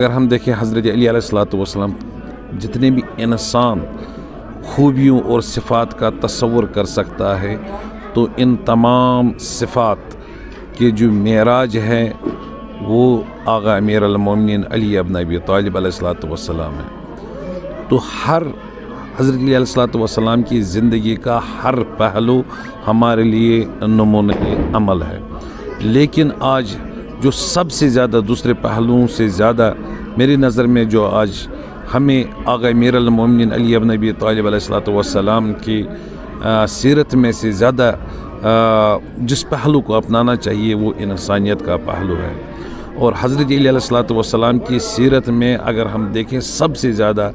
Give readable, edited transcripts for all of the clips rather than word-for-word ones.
अगर हम देखें हज़रत अली अलैहिस्सलातु वस्सलाम जितने भी इंसान खूबियों और सिफ़ात का तस्वुर कर सकता है, तो इन तमाम सिफ़ात के जो मेराज है वो आगा अमीरुल मोमिनीन अली इब्न अबी तालिब अलैहिस्सलातु वस्सलाम है। तो हर हज़रत अली अलैहिस्सलातु वस्सलाम की ज़िंदगी का हर पहलू हमारे लिए नमूने अमल है। लेकिन आज जो सबसे ज़्यादा दूसरे पहलुओं से ज़्यादा मेरी नज़र में जो आज हमें आगा अमीरुल मोमिनीन अली इब्न अबी तालिब अलैहिस्सलातु वस्सलाम की सीरत में से ज़्यादा जिस पहलू को अपनाना चाहिए वो इंसानियत का पहलू है। और हज़रत अली अलैहिस्सलातु वस्सलाम की सीरत में अगर हम देखें सबसे ज़्यादा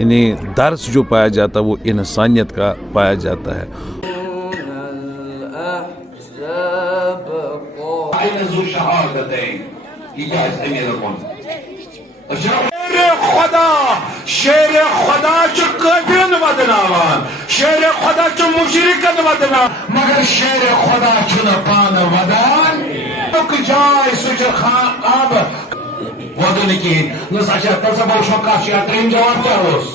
इन्हें दर्स जो पाया जाता है वो इंसानियत का पाया जाता है। शेर खुदा च कफिरन वदनावान, शेर खुदा च मुशरिकन वदना, मगर शेर खुदा च न पान वदान तुक जाय सुच खान अब वदन की न सचा तसा बहु का शिया ट्रेन जवाब क्या होस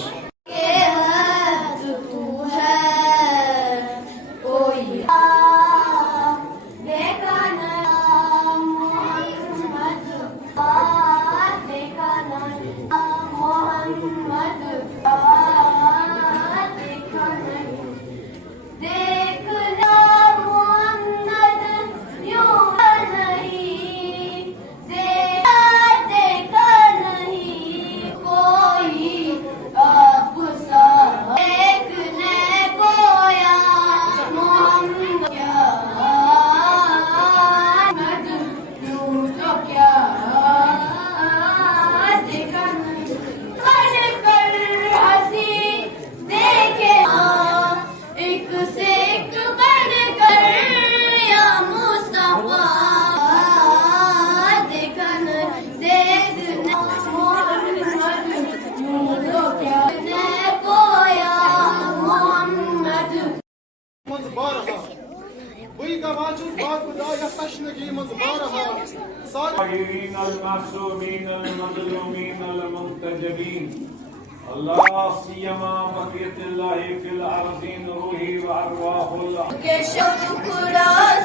अल्लाह सियमा बक़ियतुल्लाहि फिल अर्ज़ीन रूही व अरवाहुल के शुक्र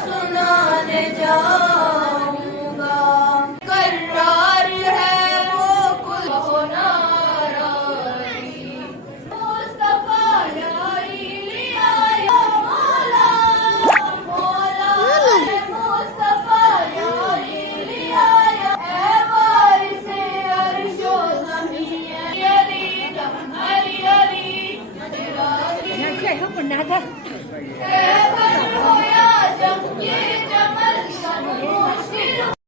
सुनाने जाऊंगा करार है वो कुल होना मुस्तफा यारी लिया मौला मौला मुस्तफा यारी लिया है वारिसे अर्शो ज़मीन अली अली अली Nada. है